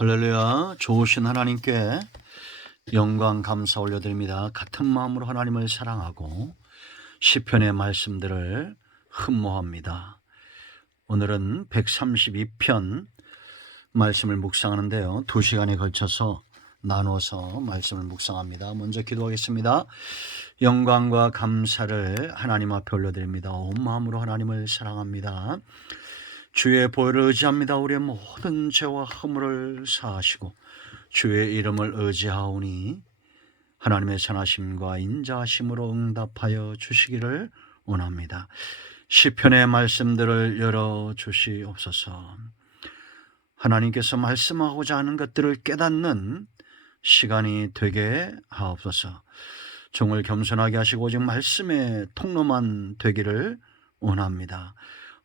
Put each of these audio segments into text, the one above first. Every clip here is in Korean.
할렐루야. 좋으신 하나님께 영광 감사 올려드립니다. 같은 마음으로 하나님을 사랑하고 시편의 말씀들을 흠모합니다. 오늘은 132편 말씀을 묵상하는데요, 2시간에 걸쳐서 나눠서 말씀을 묵상합니다. 먼저 기도하겠습니다. 영광과 감사를 하나님 앞에 올려드립니다. 온 마음으로 하나님을 사랑합니다. 주의 보혈을 의지합니다. 우리의 모든 죄와 허물을 사하시고 주의 이름을 의지하오니 하나님의 선하심과 인자하심으로 응답하여 주시기를 원합니다. 시편의 말씀들을 열어주시옵소서. 하나님께서 말씀하고자 하는 것들을 깨닫는 시간이 되게 하옵소서. 종을 겸손하게 하시고 오직 말씀의 통로만 되기를 원합니다.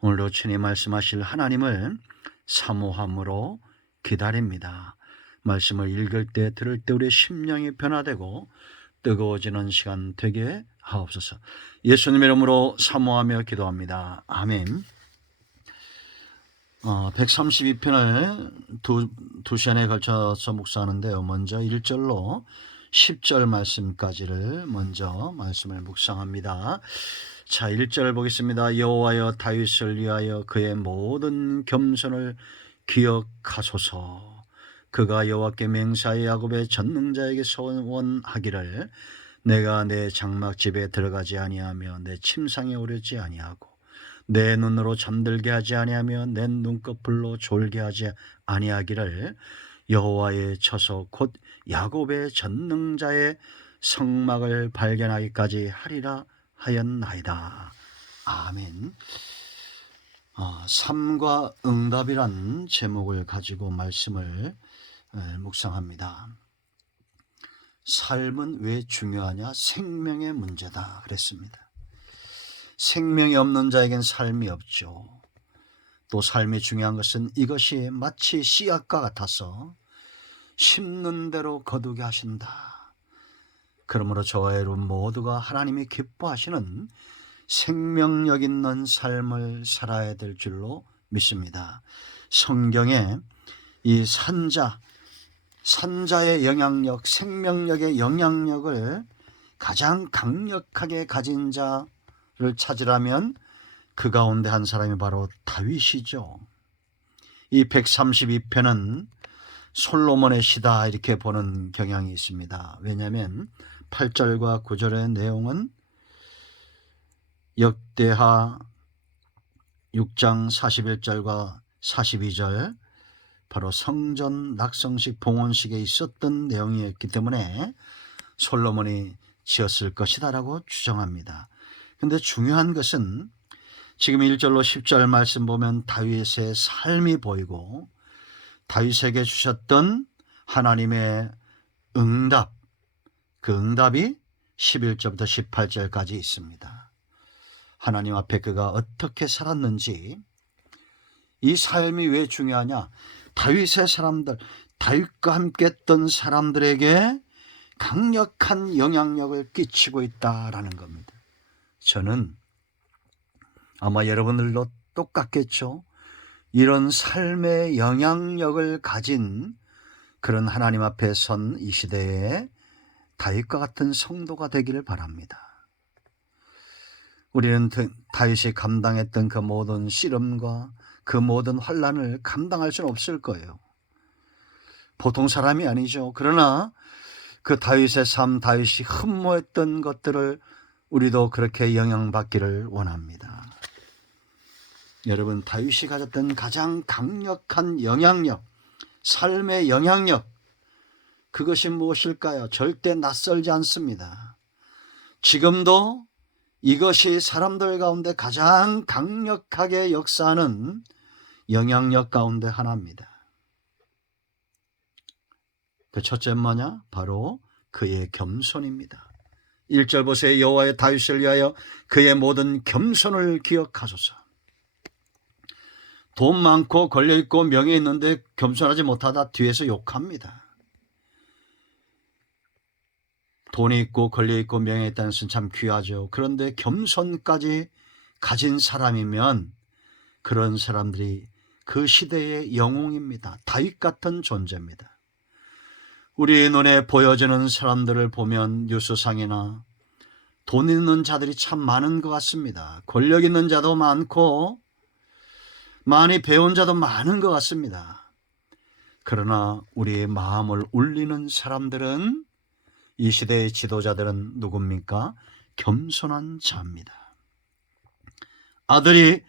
오늘도 친히 말씀하실 하나님을 사모함으로 기다립니다. 말씀을 읽을 때 들을 때 우리의 심령이 변화되고 뜨거워지는 시간 되게 하옵소서. 예수님 이름으로 사모하며 기도합니다. 아멘. 132편을 두 시간에 걸쳐서 묵상하는데요, 먼저 1절로 10절 말씀까지를 먼저 말씀을 묵상합니다. 자, 1절 보겠습니다. 여호와여 다윗을 위하여 그의 모든 겸손을 기억하소서. 그가 여호와께 맹세하여 야곱의 전능자에게 소원하기를 내가 내 장막집에 들어가지 아니하며 내 침상에 오르지 아니하고 내 눈으로 잠들게 하지 아니하며 내 눈꺼풀로 졸게 하지 아니하기를 여호와의 처소 곧 야곱의 전능자의 성막을 발견하기까지 하리라 하였나이다. 아멘. 삶과 응답이란 제목을 가지고 말씀을 묵상합니다. 삶은 왜 중요하냐? 생명의 문제다 그랬습니다. 생명이 없는 자에겐 삶이 없죠. 또 삶이 중요한 것은 이것이 마치 씨앗과 같아서 심는 대로 거두게 하신다. 그러므로 저와 여러분 모두가 하나님이 기뻐하시는 생명력 있는 삶을 살아야 될 줄로 믿습니다. 성경에 이 산자의 영향력, 생명력의 영향력을 가장 강력하게 가진 자를 찾으라면 그 가운데 한 사람이 바로 다윗이죠. 이 132편은 솔로몬의 시다 이렇게 보는 경향이 있습니다. 왜냐하면 8절과 9절의 내용은 역대하 6장 41절과 42절 바로 성전 낙성식 봉헌식에 있었던 내용이었기 때문에 솔로몬이 지었을 것이다 라고 주장합니다. 그런데 중요한 것은 지금 1절로 10절 말씀 보면 다윗의 삶이 보이고 다윗에게 주셨던 하나님의 응답, 그 응답이 11절부터 18절까지 있습니다. 하나님 앞에 그가 어떻게 살았는지, 이 삶이 왜 중요하냐? 다윗의 사람들, 다윗과 함께 했던 사람들에게 강력한 영향력을 끼치고 있다라는 겁니다. 저는 아마 여러분들도 똑같겠죠. 이런 삶의 영향력을 가진 그런 하나님 앞에 선 이 시대에 다윗과 같은 성도가 되기를 바랍니다. 우리는 다윗이 감당했던 그 모든 씨름과 그 모든 환난을 감당할 수는 없을 거예요. 보통 사람이 아니죠. 그러나 그 다윗의 삶, 다윗이 흠모했던 것들을 우리도 그렇게 영향받기를 원합니다. 여러분, 다윗이 가졌던 가장 강력한 영향력, 삶의 영향력, 그것이 무엇일까요? 절대 낯설지 않습니다. 지금도 이것이 사람들 가운데 가장 강력하게 역사하는 영향력 가운데 하나입니다. 그 첫째 뭐냐? 바로 그의 겸손입니다. 1절 보세요. 여호와의 다윗을 위하여 그의 모든 겸손을 기억하소서. 돈 많고 걸려있고 명예 있는데 겸손하지 못하다 뒤에서 욕합니다. 돈이 있고 걸려있고 명예 있다는 것은 참 귀하죠. 그런데 겸손까지 가진 사람이면 그런 사람들이 그 시대의 영웅입니다. 다윗 같은 존재입니다. 우리 눈에 보여지는 사람들을 보면 뉴스상이나 돈 있는 자들이 참 많은 것 같습니다. 권력 있는 자도 많고 많이 배운 자도 많은 것 같습니다. 그러나 우리의 마음을 울리는 사람들은, 이 시대의 지도자들은 누굽니까? 겸손한 자입니다. 아들이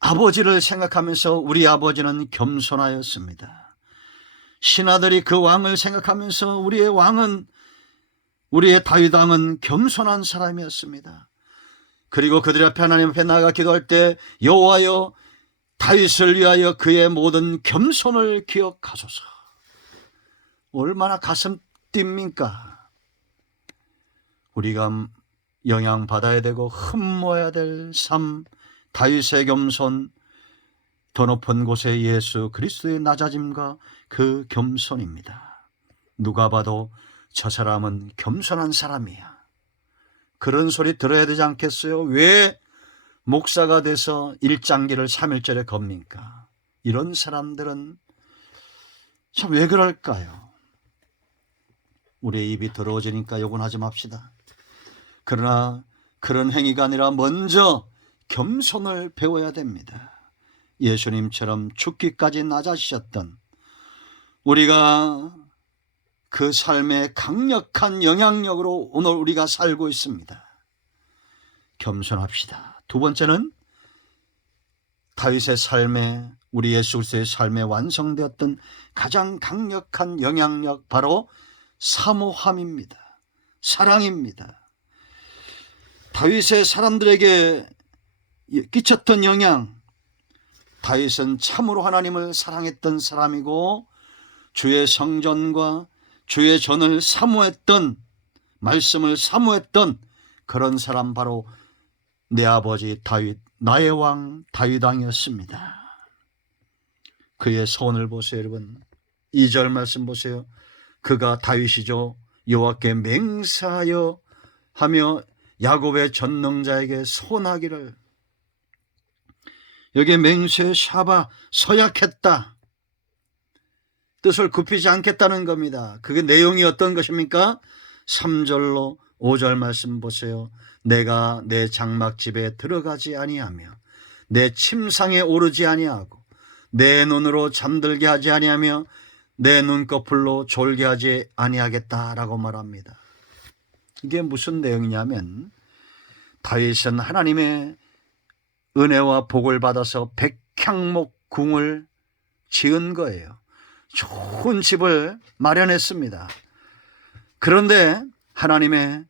아버지를 생각하면서 우리 아버지는 겸손하였습니다. 신하들이 그 왕을 생각하면서 우리의 다윗 왕은 겸손한 사람이었습니다. 그리고 그들 앞에 하나님 앞에 나아가 기도할 때 여호와여 다윗을 위하여 그의 모든 겸손을 기억하소서. 얼마나 가슴 뜁니까? 우리가 영향받아야 되고 흠모해야 될 삶, 다윗의 겸손, 더 높은 곳에 예수 그리스도의 낮아짐과 그 겸손입니다. 누가 봐도 저 사람은 겸손한 사람이야, 그런 소리 들어야 되지 않겠어요? 왜 목사가 돼서 일장기를 3일절에 겁니까? 이런 사람들은 참 왜 그럴까요? 우리의 입이 더러워지니까 욕은 하지 맙시다. 그러나 그런 행위가 아니라 먼저 겸손을 배워야 됩니다. 예수님처럼 죽기까지 낮아지셨던, 우리가 그 삶의 강력한 영향력으로 오늘 우리가 살고 있습니다. 겸손합시다. 두 번째는 다윗의 삶에, 우리 예수 그리스도의 삶에 완성되었던 가장 강력한 영향력, 바로 사모함입니다. 사랑입니다. 다윗의 사람들에게 끼쳤던 영향, 다윗은 참으로 하나님을 사랑했던 사람이고 주의 성전과 주의 전을 사모했던, 말씀을 사모했던 그런 사람, 바로 내 아버지 다윗, 나의 왕 다윗 왕이었습니다. 그의 소원을 보세요, 여러분. 2절 말씀 보세요. 그가 다윗이죠, 여호와께 맹세하여 하며 야곱의 전능자에게 소원하기를. 여기에 맹세, 샤바, 서약했다, 뜻을 굽히지 않겠다는 겁니다. 그게 내용이 어떤 것입니까? 3절로 5절 말씀 보세요. 내가 내 장막집에 들어가지 아니하며 내 침상에 오르지 아니하고 내 눈으로 잠들게 하지 아니하며 내 눈꺼풀로 졸게 하지 아니하겠다라고 말합니다. 이게 무슨 내용이냐면, 다윗은 하나님의 은혜와 복을 받아서 백향목 궁을 지은 거예요. 좋은 집을 마련했습니다. 그런데 하나님의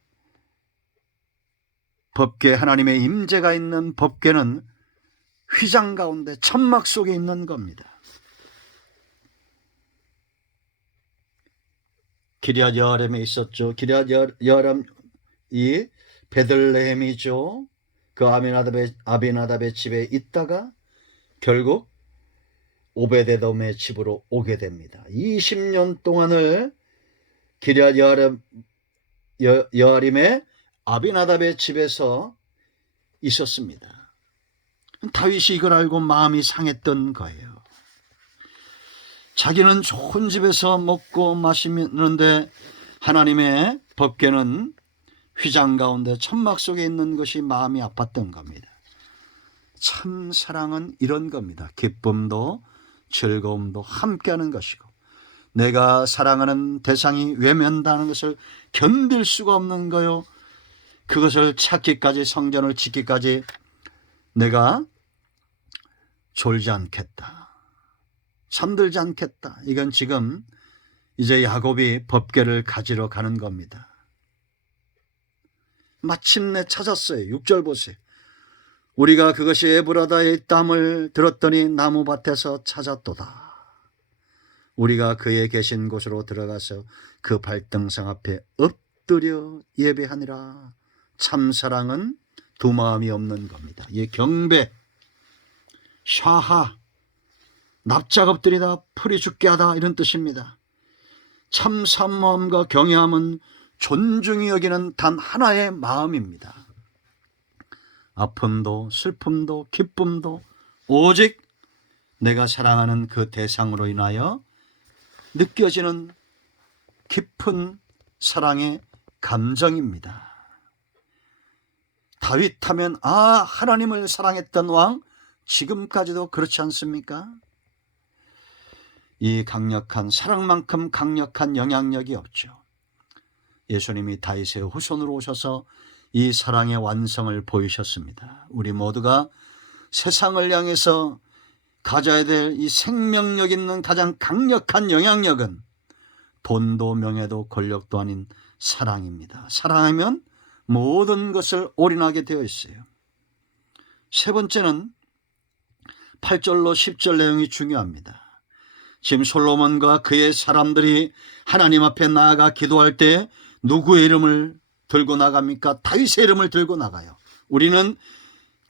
법궤, 하나님의 임재가 있는 법궤는 휘장 가운데 천막 속에 있는 겁니다. 기럇 여아람에 있었죠. 기럇 여아람이 베들레헴이죠. 그 아비나답의 집에 있다가 결국 오베데돔의 집으로 오게 됩니다. 20년 동안을 기럇 여아림의 아비나답의 집에서 있었습니다. 다윗이 이걸 알고 마음이 상했던 거예요. 자기는 좋은 집에서 먹고 마시는데 하나님의 법궤는 휘장 가운데 천막 속에 있는 것이 마음이 아팠던 겁니다. 참 사랑은 이런 겁니다. 기쁨도 즐거움도 함께하는 것이고, 내가 사랑하는 대상이 외면당하는 것을 견딜 수가 없는 거요. 그것을 찾기까지, 성전을 짓기까지 내가 졸지 않겠다, 잠들지 않겠다. 이건 지금 이제 야곱이 법궤를 가지러 가는 겁니다. 마침내 찾았어요. 6절 보세요. 우리가 그것이 에브라다에 있담을 들었더니 나무밭에서 찾았도다. 우리가 그의 계신 곳으로 들어가서 그 발등상 앞에 엎드려 예배하니라. 참사랑은 두 마음이 없는 겁니다. 이 경배, 샤하, 납작 엎드리다, 풀이 죽게 하다, 이런 뜻입니다. 참 사모함과 경외함은 존중이 여기는 단 하나의 마음입니다. 아픔도 슬픔도 기쁨도 오직 내가 사랑하는 그 대상으로 인하여 느껴지는 깊은 사랑의 감정입니다. 다윗 하면 하나님을 사랑했던 왕, 지금까지도 그렇지 않습니까? 이 강력한 사랑만큼 강력한 영향력이 없죠. 예수님이 다윗의 후손으로 오셔서 이 사랑의 완성을 보이셨습니다. 우리 모두가 세상을 향해서 가져야 될 이 생명력 있는 가장 강력한 영향력은 돈도 명예도 권력도 아닌 사랑입니다. 사랑하면 모든 것을 올인하게 되어 있어요. 세 번째는 8절로 10절 내용이 중요합니다. 지금 솔로몬과 그의 사람들이 하나님 앞에 나아가 기도할 때 누구의 이름을 들고 나갑니까? 다윗의 이름을 들고 나가요. 우리는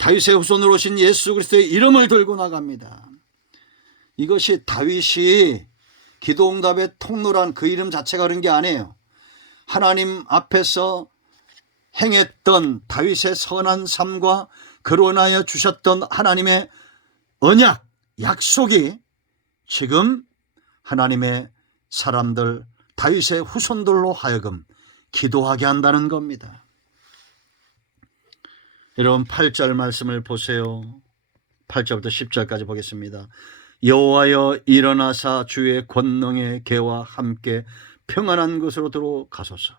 다윗의 후손으로 오신 예수 그리스도의 이름을 들고 나갑니다. 이것이 다윗이 기도응답의 통로란 그 이름 자체가 그런 게 아니에요. 하나님 앞에서 행했던 다윗의 선한 삶과 그로 인하여 주셨던 하나님의 언약, 약속이 지금 하나님의 사람들, 다윗의 후손들로 하여금 기도하게 한다는 겁니다. 여러분 8절 말씀을 보세요. 8절부터 10절까지 보겠습니다. 여호와여 일어나사 주의 권능의 개와 함께 평안한 곳으로 들어가소서.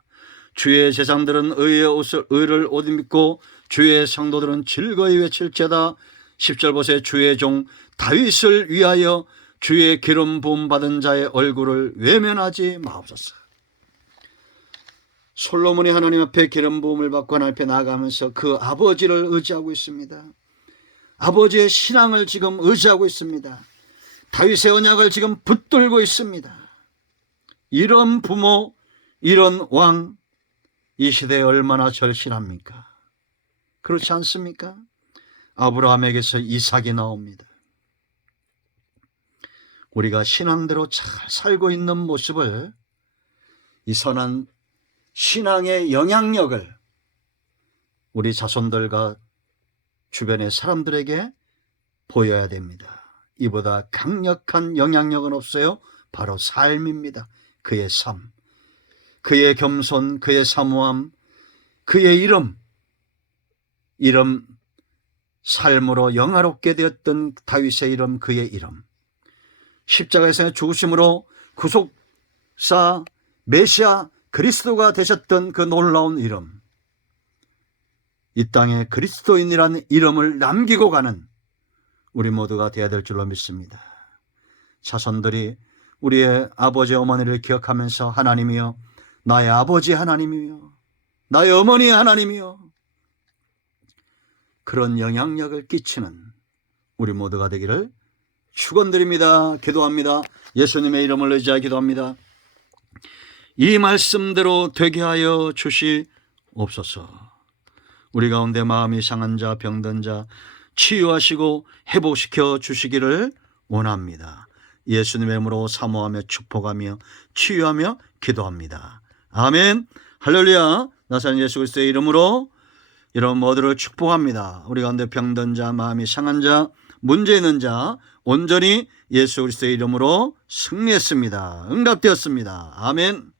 주의 제사장들은 의를 옷 입고 주의 성도들은 즐거이 외칠지어다. 10절 보세요. 주의 종 다윗을 위하여 주의 기름 부음 받은 자의 얼굴을 외면하지 마옵소서. 솔로몬이 하나님 앞에 기름 부음을 받고 하나님 앞에 나아가면서 그 아버지를 의지하고 있습니다. 아버지의 신앙을 지금 의지하고 있습니다. 다윗의 언약을 지금 붙들고 있습니다. 이런 부모, 이런 왕, 이 시대에 얼마나 절실합니까? 그렇지 않습니까? 아브라함에게서 이삭이 나옵니다. 우리가 신앙대로 잘 살고 있는 모습을, 이 선한 신앙의 영향력을 우리 자손들과 주변의 사람들에게 보여야 됩니다. 이보다 강력한 영향력은 없어요. 바로 삶입니다. 그의 삶, 그의 겸손, 그의 사모함, 그의 이름 삶으로 영화롭게 되었던 다윗의 이름, 그의 이름, 십자가에서 죽으심으로 구속사 메시아 그리스도가 되셨던 그 놀라운 이름, 이 땅에 그리스도인이라는 이름을 남기고 가는 우리 모두가 되어야 될 줄로 믿습니다. 자손들이 우리의 아버지 어머니를 기억하면서 하나님이여, 나의 아버지 하나님이여, 나의 어머니 하나님이여, 그런 영향력을 끼치는 우리 모두가 되기를 축원드립니다. 기도합니다. 예수님의 이름을 의지하여 기도합니다. 이 말씀대로 되게 하여 주시옵소서. 우리 가운데 마음이 상한 자, 병든 자 치유하시고 회복시켜 주시기를 원합니다. 예수님의 이름으로 사모하며 축복하며 치유하며 기도합니다. 아멘. 할렐루야. 나사렛 예수 그리스도의 이름으로 이런 모두를 축복합니다. 우리 가운데 병든 자, 마음이 상한 자, 문제 있는 자 온전히 예수 그리스도의 이름으로 승리했습니다. 응답되었습니다. 아멘.